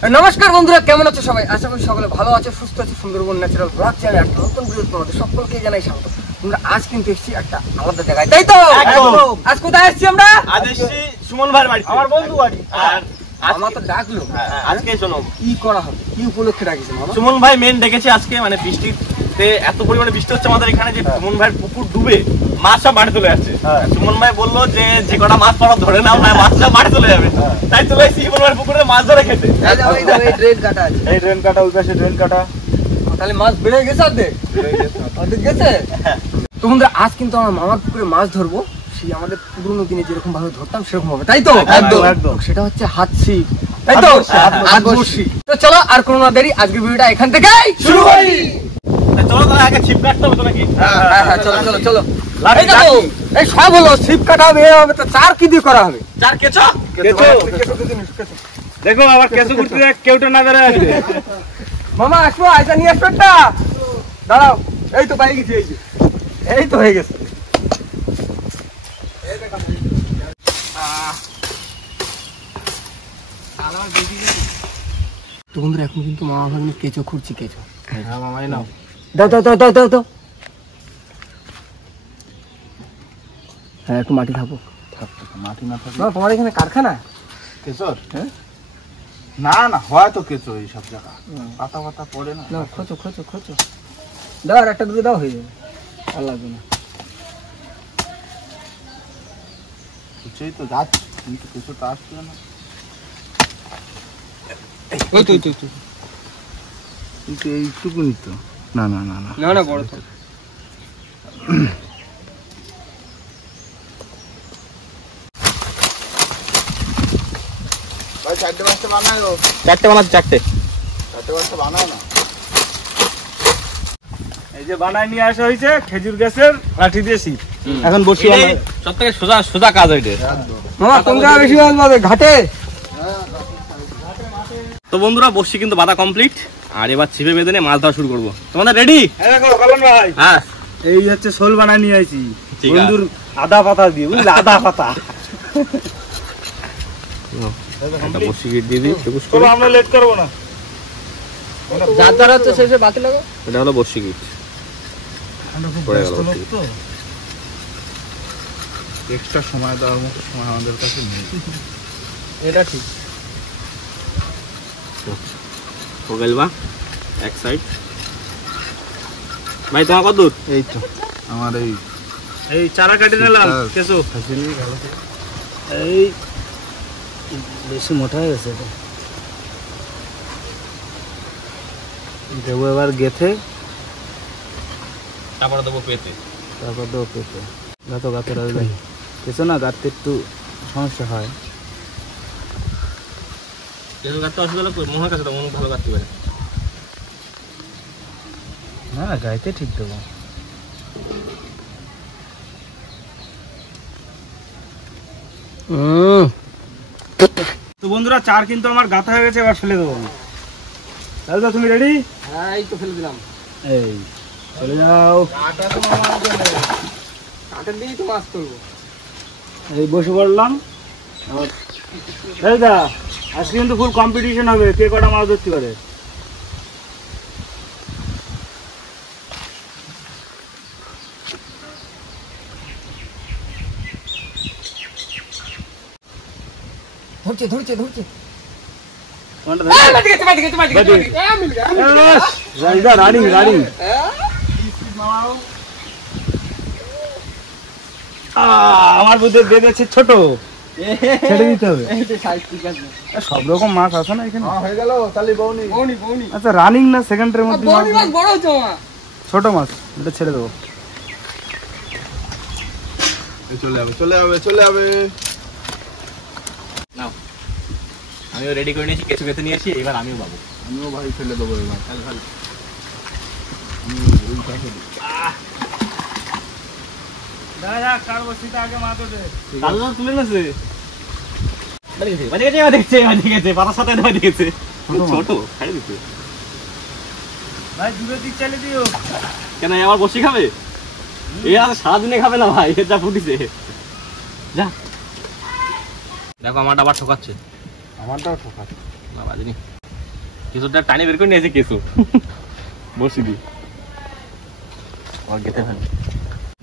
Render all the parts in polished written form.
नमस्कार बंधुरा केमन आछो सबाई आशा करी सकले भालो आछो सुस्थ आछो सुंदरबन न्याचाराल ब्लग चैनेल एक नतुन भिडियो তোমাদের সকলকে জানাই স্বাগত। আমরা আজ কিন্তু এসেছি একটা আলাদা জায়গায়, তাই তো? একদম। আজ কোথায় এসেছি আমরা? আজ এসেছি সুমন ভাইয়ের বাড়িতে, আমার বন্ধু বাড়ি। আর আমার তো ডাকলো আজকে চলো কি করা হবে, কি উপলক্ষে ডাকিছে মামা? সুমন ভাই মেন ডেকেছে আজকে, মানে বৃষ্টিতে এত পরিমাণে বৃষ্টি হচ্ছে আমাদের এখানে যে সুমন ভাইয়ের পুকুর ডুবে মাছ সব মাঠে চলে যাচ্ছে। সুমন ভাই বললো যে যে কটা মাছ পারো ধরে নাও, না মাছ সব মাঠে চলে যাবে। তাই চলে এসেছি সুমন ভাইয়ের পুকুরে মাছ ধরে খেতে। এই ড্রেন কাটা আছে, এই ড্রেন কাটা, ওই পাশে ড্রেন কাটা। তাহলে মাছ বেড়ে গেছে অর্ধেক গেছে। তো বন্ধুরা আজ কিন্তু আমরা মামার পুকুরে মাছ ধরবো, সেই আমাদের পুরনো দিনে যেরকম ভাবে ধরতাম সেরকম হবে, তাই তো? একদম একদম। সেটা হচ্ছে হাত ছিপ, তাই তো? হাত বড়শি। তো চলো আর কোনো না দেরি, আজকের ভিডিওটা এখান থেকেই শুরু করি। চলো তাহলে আগে ছিপ কাটতে হবে তো নাকি? হ্যাঁ চলো চলো চলো। এই সব হলো, ছিপ কাটা হবে, এ হবে, তো চার কি দিয়ে করা হবে? চার কেঁচো। দেখো আবার কেঁচো করতে কেউটা না দাঁড়ায় আছে। মামা আসবো, আইসা নিয়ে আসবো একটা। দাঁড়াও, এই তো পাই গেছি, এই তো হয়ে গেছে। তো বন্ধুরা এখন কিন্তু মামা ভাগ্নে কেঁচো খুঁড়ছি, কেঁচো। হ্যাঁ মামাই নাও। দাও দাও দাও দাও দাও দাও। হ্যাঁ একটু মাটি থাকো। মাটি না থাকে না তোমার এখানে কারখানা? কেঁচোর? হ্যাঁ না না, হয় তো কেঁচো এই সব জায়গা, পাতা পাতা পড়ে না। না খোঁচো খোঁচো খোঁচো, দাও আর একটা দুটো দাও, হয়ে যাবে, আর লাগবে না। কিছুই তো যাচ্ছে কিন্তু কেঁচোটা আসছে না। ওই তো কিন্তু এইটুকুনি তো, না না না না না না বড় তো। ভাই চারটে পাঁচটা বানায় গো। চারটে বানাচ্ছে, চারটে চারটে পাঁচটা বানায় না। এই যে বানায় নিয়ে আসা হয়েছে খেজুর গাছের লাঠি দিয়েছি, এখন বসি। সব থেকে সোজা সোজা কাজ হইতে। মামা কোন জায়গায় বেশি মাছ পাবে? ঘাটে? তো বন্ধুরা বসছি কিন্তু বাঁধা কমপ্লিট, আর এবার ছিপে বেঁধে নিয়ে মাছ ধরা শুরু করবো। তোমাদের রেডি? দেখো কলম ভাই, হ্যাঁ এই হচ্ছে শোল বানায় নিয়ে আইছি ঠিক আছে। বন্ধুর আদা পাতা দিয়ে, বুঝলি? আদা পাতা। একটা বসি গিট দিয়ে দিই, চলো আমরা লেট করবো না। যার দ্বারা হচ্ছে শেষে বাকি লাগো। এটা হলো বসি গিট। পড়ে গেল বসি গিট। এক্সট্রা সময় দেওয়ার মতো সময় আমাদের কাছে নেই। এটা ঠিক। हो गइल बा एक साइड। भाई তোমার কত দূর? এই তো আমার এই চারা কাটি নিলাম কেঁচো। এই বেশি মোটা হয়ে গেছে এটা, দেবো এবার গেথে, তারপরে দেবো পেতে। তারপর দেবো পেঁপে। গাতো গাতে রাখবে কেঁচো না, গাঁততে একটু সমস্যা হয়। কেঁচো কাটতে অসুবিধা হলে মনে কাছে তো মনে ভালো কাটতে পারে না না গাইতে ঠিক দেবো। তো বন্ধুরা চার কিন্তু আমার গাঁথা হয়ে গেছে, এবার ফেলে দেবো। তাহলে তো তুমি রেডি? হ্যাঁ এই তো ফেলে দিলাম। এই চলে যাও। কাঠের দিয়েই তো মাছ করবো। এই বসে পড়লাম। এই দা আজকে কিন্তু ফুল কম্পিটিশন হবে, কে কটা মাছ ধরতে পারে। ধরছে ধরছে ধরছে। Running running. আমার বুদ্ধি বেঁধেছে ছোট, ছেড়ে দিতে হবে। সব রকম মাছ আছে না এখানে। হয়ে গেল তাহলে বউনি। আচ্ছা রানিং না সেকেন্ডের মধ্যে মাছ? বড় হচ্ছে মামা, ছোট মাছ, এটা ছেড়ে দেবো। চলে যাবে চলে যাবে চলে যাবে। নাও আমিও রেডি করে নিয়েছি, কেঁচো কেটে নিয়েছি, এবার আমিও পাবো। আমিও ভাই ফেলে দেবো এবার। দেখা যাক কার বসিতে আগে মাছ ওঠে। কালো তুলে নেছে দেখছে পাতার সাথে দেখেছে ছোট খাই দিতে। ভাই দূরে দিক চালিয়ে দিও। কেন আমার বসি খাবে? এই আর সারাদিনে খাবে না ভাই, এটা ফুটিছে। যা দেখো আমারটা আবার ঠকাচ্ছে। আমারটাও ঠকাচ্ছে। না বাজিনি। কিছুটা টানি বের করে নিয়েছি কিছু বসি দি আর গেতে হয়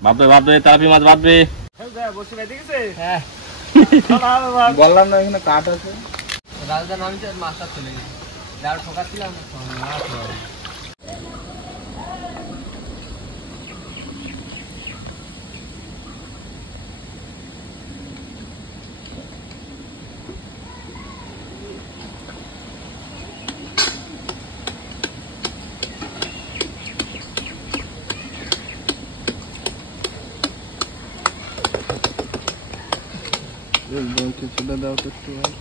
বাপরে তারাপি মাছ বাপরে বসে বাইতে গেছে হ্যাঁ বললাম না এখানে কাঠ আছে। রাজদা নামি মাছটা চলে গেছে যার ঠকাচ্ছিলাম কিছুটা দাও তো একটু ভাই।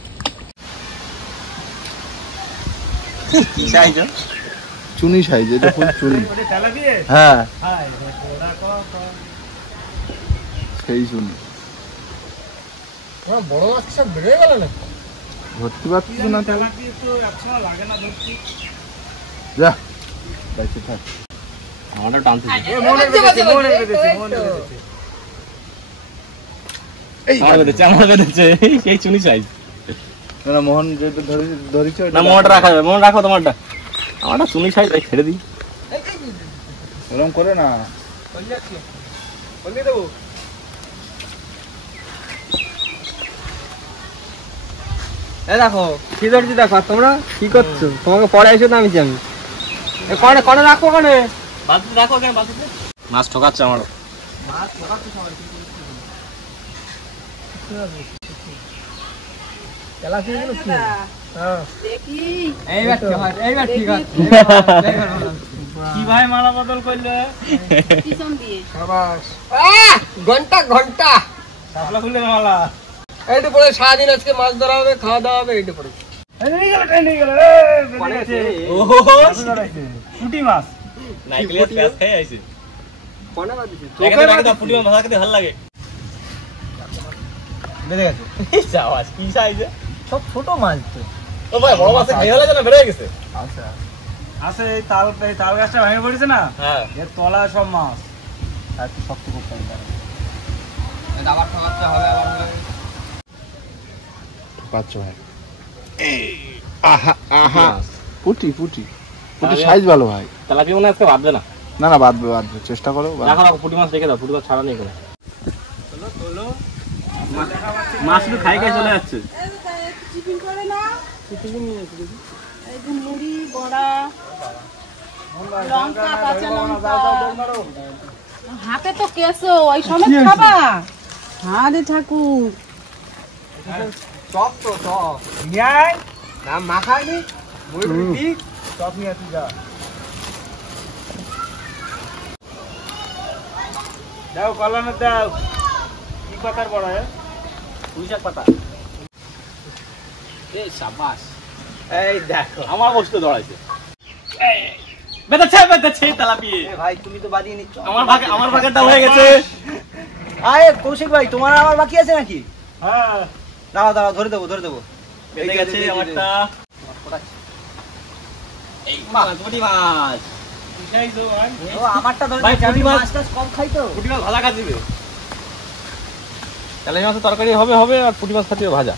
চুনি সাইজ, এটা ফুল চুনি। হ্যাঁ সেই চুনি। বড় মাছ সব বেড়ে গেল না ধরতে পারছিস না তাহলে যা বাইতে থাক। আমারটা টানতে আমার বেঁধেছে সেই চুনি সাইজ না মোহন যেটা ধরেছ না মোহনটা রাখা যাবে মোহন রাখো তোমারটা আমারটা চুনি সাইজ ছেড়ে দিই এরকম করে না। দেবো দেখো কি ধরছি দেখো তোমরা কি করছো তোমাকে পরে এসে তো আমি জানি কনে কনে রাখো কনে রাখো মাছ ঠকাচ্ছে আমার কি ভাই মালা বদল করলে ঘন্টা ঘন্টা শাপলা খুললে মালা এইটু পরে সারাদিন আজকে মাছ ধরা হবে খাওয়া দাওয়া হবে এইটু পরে পুঁটি মাছ নাইকেলের প্যাঁচ খেয়ে আইছে কনে বাদ দিছে পুটি মাছ ভাজা খেতে ভালো লাগে বেঁধে গেছে আওয়াজ কি সাইজে সব ছোট মাছ তো ও ভাই বড় মাছ খেয়ে হলে যেন বেড়ে গেছে আচ্ছা আছে এই তাল গাছটা ভেঙে পড়েছে না হ্যাঁ এর তলা সব মাছ একটু শক্ত করতে হবে। আবার খাওয়াতে হবে আবার পাচ্ছ ভাই। আহা আহা পুটি পুটি পুটি সাইজ ভালো ভাই। তেলাপি মনে হয় আজকে বাঁধবে না না না বাঁধবে বাঁধবে চেষ্টা করো বাঁধবে। রাখো রাখো পুটি মাছ রেখে দাও পুটি মাছ ছাড়া নেই করে মাছ শুধু খাই খাই চলে যাচ্ছে টিফিন করে না এই যে মুড়ি বড়া লঙ্কা কাঁচা লঙ্কা হাতে তো কেসো ওই সময় খাবা হ্যাঁ রে ঠাকুর চপ তো চপ নিয়ে না মাখায়নি ঠিক সব নিয়ে তুই যা দাও কলামের দাও কি পাতার বড় পুঁই শাক পাতা এই সাবাস এই দেখো আমার বসতে দৌড়াইছে বেঁধেছে তেলাপি ভাই তুমি তো বাদিয়ে নিচ্ছ আমার ভাগেরটা হয়ে গেছে আরে কৌশিক ভাই তোমার আমার বাকি আছে নাকি হ্যাঁ দাঁড়াও দাঁড়াও ধরে দেবো বেঁধে গেছে আমারটা এই মাছ পুঁটি মাছ ও আমারটা ধরে ভাই, পুঁটি মাছ- মাছ টাছ কম খাই তো পুঁটি মাছ ভাজা কাজ দিবে তেলাপি মাছের তরকারি হবে হবে আর পুঁটি মাছ খাতে ভাজা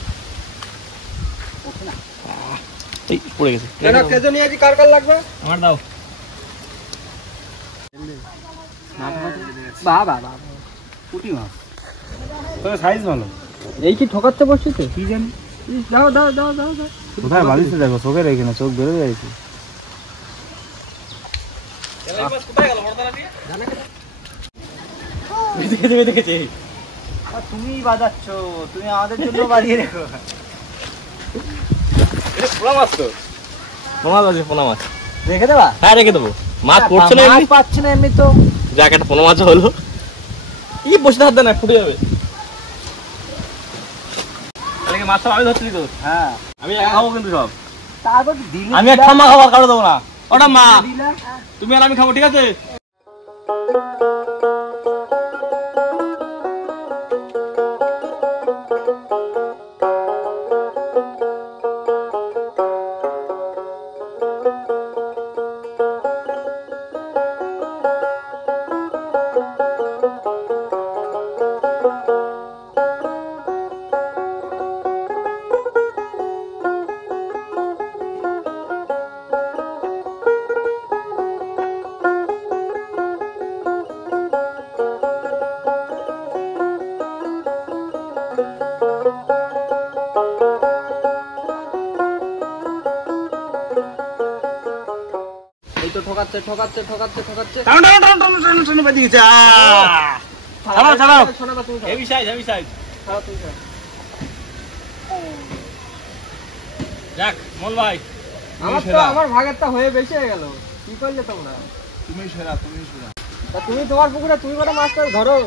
এই পড়ে গেছে কেন কেজো নিয়ে কার কার লাগবে আমার দাও বাবা পুঁটি মাছ তবে সাইজ ভালো এই কি ঠকাতে বসছি তো কি জানি দাও দাও দাও দাও দাও কোথায় বালিশে দেখো চোখের এখানে চোখ বেরো যাইছে তেলাপি মাছ কোথায় গেল বড় তেলাপি বেঁধে গেছে তুমি বাজাচ্ছ তুমি আমাদের জন্য বাজিয়ে রেখো এটা পোনা মাছ তো পোনা মাছ আছে পোনা মাছ রেখে দেবা হ্যাঁ রেখে দেবো মাছ পড়ছে না এমনি পাচ্ছে না এমনি তো যাক একটা পোনা মাছ হলো ই বসে থাকবে না ফুটে যাবে তাহলে কি মাছ সব আমি ধরছি তো হ্যাঁ আমি একা খাবো কিন্তু সব তারপর দিলে আমি এক ঠাম্মা খাবার কারো দেবো না ওটা মা তুমি আর আমি খাবো ঠিক আছে এই তো ঠকাচ্ছে ঠকাচ্ছে ঠকাচ্ছে ঠকাচ্ছে টানো বাজি গেছে চালাও চালাও শোনা তুমি হেভি সাইজ যাক মন ভাই আমার ভাগেরটা হয়ে বেশি হয়ে গেল কি করলে তোমরা তুমি সেরা তা তুমি তোমার পুকুরে তুমি কটা মাছটা ধরো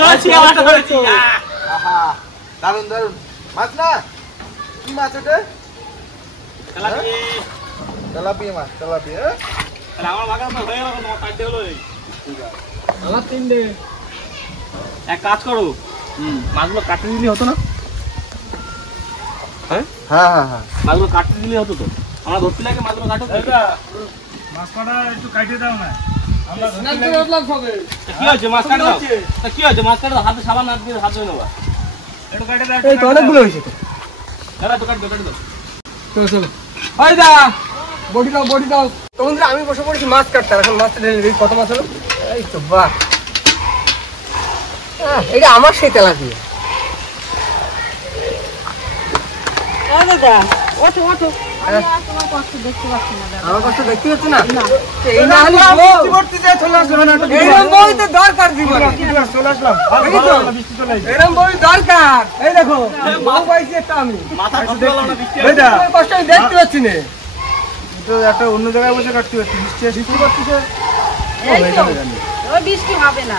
ধরেছি আমারটা ধরেছি আহা দারুন দারুন মাছ না কি মাছ এটা তেলাপিয়া মাছ তেলাপিয়া আমার ভাগের তো হয়ে গেল তোমার কাটতে হলো আমার 3 দে এক কাজ করো মাছগুলো কাটতে দিলে হতো না হ্যাঁ হ্যাঁ হ্যাঁ মাছগুলো কাটতে দিলে হতো তো আমরা ধরতে লাগে মাছগুলো কাটো মাছ কাটা একটু কাটিয়ে দাও না আমরা কি হয়েছে মাছ কাটা দাও কি হয়েছে মাছ কাটা হাতে সাবান না দিয়ে হাত ধুয়ে নেবা একটু কাটিয়ে দাও এই তো অনেকগুলো হয়েছে তো দাদা তো কাট দাও চলো চলো ওই দা বডি দাও তোমরা আমি বসে পড়েছি মাছ কাটতে আর এখন মাছটা ঢেলে দিই কত মাছ হলো এই তো বাহ এটা আমার সেই তেলাপিয়া দাদা ওঠো ওঠো আমি আর তোমার কষ্ট দেখতে পাচ্ছি না দাদা আমার কাছে দেখতে পাচ্ছ না এই এই না না হলে বৃষ্টি পড়তে যায় চলে আসবে না এইরকম বই তো দরকার জীবনে চলে আসলাম এই তো। বৃষ্টি চলে আসবে এরকম বই দরকার এই দেখো বউ পাইছি একটা আমি মাথা ধরতে পারলাম না বৃষ্টি বেটা তোমার কষ্ট আমি দেখতে পাচ্ছি না তো একটা অন্য জায়গায় বসে কাটতে পারছি বৃষ্টি পড়তেছে এই তো ওই বৃষ্টি হবে না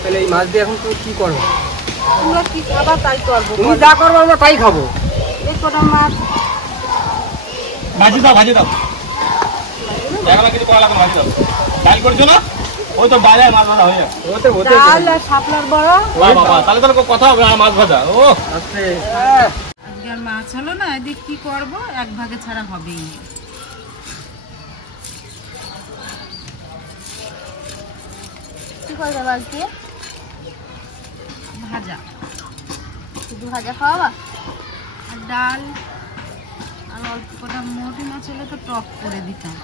তাহলে এই মাছ দিয়ে এখন তুমি কি করবে তোমরা কি খাবার তাই করবো তুমি যা করবে আমরা তাই খাবো এই কটা মাছ ভাজি দাও এখন কিছু করা লাগবে ভাজি দাও ডাল করছো না ওই তো ডালে মাছ ভাজা হয়ে যাবে ওতে ওতে ডাল আর শাপলার বড়া বাবা তাহলে কথা হবে আর মাছ ভাজা ও আস্তে আজকে আর মাছ হলো না এদিক কি করবো এক ভাগে ছাড়া হবেই না। কি করবে মাছ দিয়ে ভাজা শুধু ভাজা খাওয়া আর ডাল আর অল্প কটা মোটি মাছ হলে তো টক করে দিতাম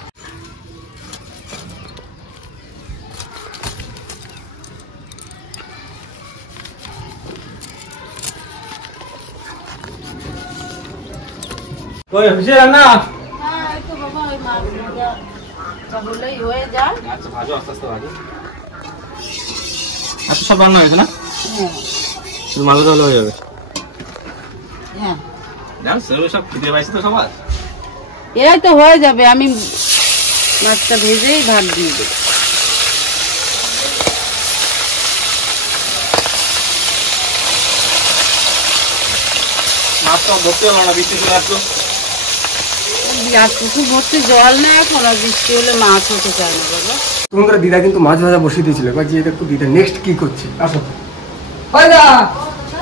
কই হইছে রান্না হ্যাঁ এই তো বাবা ওই মাছ ভাজা হলেই হয়ে যায় আচ্ছা ভাজো আস্তে ভাজো আচ্ছা সব রান্না হয়েছে না শুধু মাছ ভাজা হলে হয়ে যাবে হ্যাঁ জান সেগুলো সব খেতে পাইছি তো সবার এরাই তো হয়ে যাবে আমি মাছটা ভেজেই ভাত দিয়ে দেবো মাছটা ধরতে হলো না বৃষ্টি চলে আসলো আর পুকুর ভর্তি জল না এখন আর বৃষ্টি হলে মাছ হতে চায় না বাবা তোমাদের দিদা কিন্তু মাছ ভাজা বসিয়ে দিয়েছিল এবার যে দেখো দিদা নেক্সট কি করছে আসো হয় দা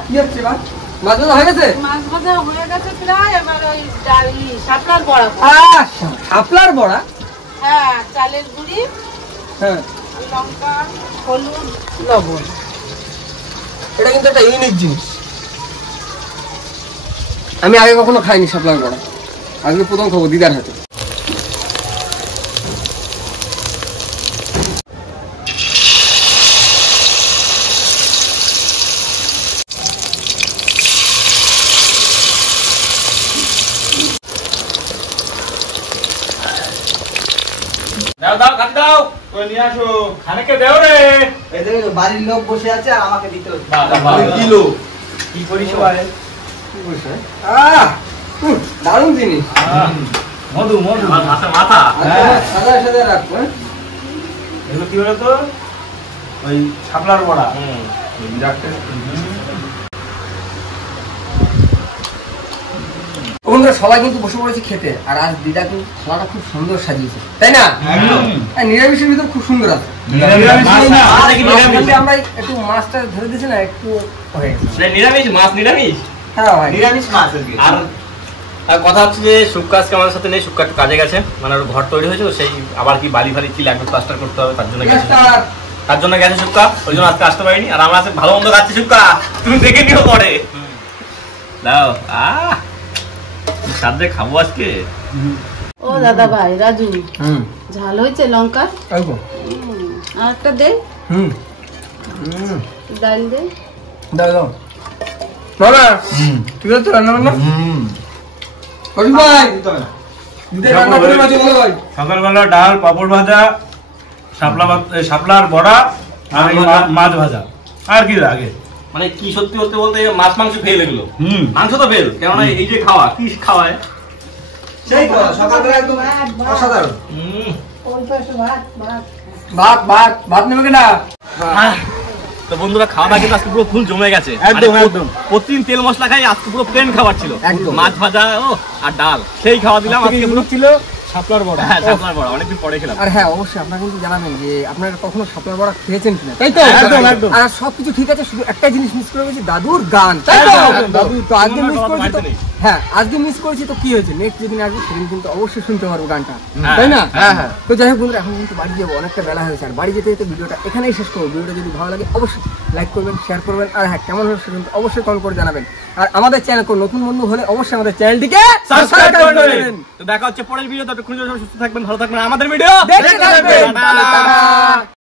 কি হচ্ছে মাছ ভাজা হয়ে গেছে মাছ ভাজা হয়ে গেছে প্রায় এবার ওই ডাল শাপলার বড়া শাপলার বড়া হ্যাঁ চালের গুঁড়ি হ্যাঁ লঙ্কা হলুদ লবণ এটা কিন্তু একটা ইউনিক জিনিস আমি আগে কখনো খাইনি শাপলার বড়া আজকে প্রথম খাবো দিদার হাতে দাও কাটি দাও কই নিয়ে আসো খানেকে দেও রে বাড়ির লোক বসে আছে আর আমাকে দিতে হচ্ছে কিলো কি পরিষেবা কি পরিষেবা দারুণ জিনিস মধু মধু আমার মাথা মাথা সাদা সাদা রাখবো এগুলো কি বলতো ওই শাপলার বড়া বন্ধুরা সবাই কিন্তু বসে পড়েছে খেতে আর আজ দিদা কিন্তু খাওয়াটা খুব সুন্দর সাজিয়েছে তাই না আর নিরামিষের ভিতর খুব সুন্দর আছে আমরা একটু মাছটা ধরে দিয়েছি না একটু হয়ে গেছে নিরামিষ মাছ নিরামিষ হ্যাঁ ভাই নিরামিষ মাছ আর আর কথা হচ্ছে যে শুক্কা আজকে আমাদের সাথে নেই শুক্কা একটু কাজে গেছে মানে ওর ঘর তৈরি হয়েছে তো সেই আবার কি বালি ফালি কি লাগবে প্লাস্টার করতে হবে তার জন্য গেছে শুক্কা ওই জন্য আজকে আসতে পারিনি আর আমরা আজকে ভালো মন্দ খাচ্ছি শুক্কা তুমি দেখে নিও পরে দাও সাথে খাবো আজকে ও দাদা ভাই রাজু হুম ঝাল হয়েছে লঙ্কা আইবো আর একটা দে হুম ডাল দে দাও দাও বাবা ঠিক আছে তো রান্না বান্না কবির ভাই দিতে রান্না করে মাঝে বলো ভাই। সকালবেলা ডাল, পাপড় ভাজা, শাপলার বড়া আর এই মাছ ভাজা। আর কি লাগে? মানে কি সত্যি করতে বলতে মাছ মাংস ফেল এগুলো। হুম। মাংস তো ফেল, কেননা এই যে খাওয়া কি খাওয়ায় সেই তো সকালবেলা একদম অসাধারণ। ভাত নেবে কিনা? তো বন্ধুরা খাওয়া দাওয়া কিন্তু আজকে পুরো ফুল জমে গেছে। একদম, মানে একদম। প্রতিদিন তেল মশলা খাই, আজকে পুরো প্লেন খাবার ছিল। একদম। মাছ ভাজা আর ডাল সেই খাওয়া দিলাম আজকে পুরো। ছিল শাপলার বড়া। হ্যাঁ, শাপলার বড়া অনেকদিন পরে খেলাম। আর হ্যাঁ অবশ্যই আপনারা কিন্তু জানাবেন যে আপনারা কখনো শাপলার বড়া খেয়েছেন কিনা, তাই তো? একদম, একদম। আর সবকিছু ঠিক আছে, শুধু একটা জিনিস মিস করে গেছি, দাদুর গান, তাই তো? একদম, দাদু তো আজকে মিস দাদু করেছি তো, বাড়িতে নেই। হ্যাঁ আজকে মিস করেছি তো কি হয়েছে, নেক্সট যেদিন আসবে সেদিন কিন্তু অবশ্যই শুনতে পারবো গানটা, হ্যাঁ, তাই না? হ্যাঁ, হ্যাঁ। তো যাই হোক বন্ধুরা, এখন কিন্তু বাড়ি যাবো, অনেকটা বেলা হয়েছে। আর বাড়ি যেতে যেতে ভিডিওটা এখানেই শেষ করবো। ভিডিওটা যদি ভালো লাগে অবশ্যই লাইক করবেন, শেয়ার করবেন, আর হ্যাঁ কেমন হলো সেটা কিন্তু অবশ্যই কমেন্ট করে জানাবেন। আর আমাদের চ্যানেল কোন নতুন বন্ধু হলে অবশ্যই আমাদের চ্যানেলটিকে সাবস্ক্রাইব করে দেবেন। দেবেন। তো দেখা হচ্ছে পরের ভিডিও। ততক্ষণ সুস্থ থাকবেন, ভালো থাকবেন, আমাদের ভিডিও দেখতে থাকবেন। টাটা। টাটা।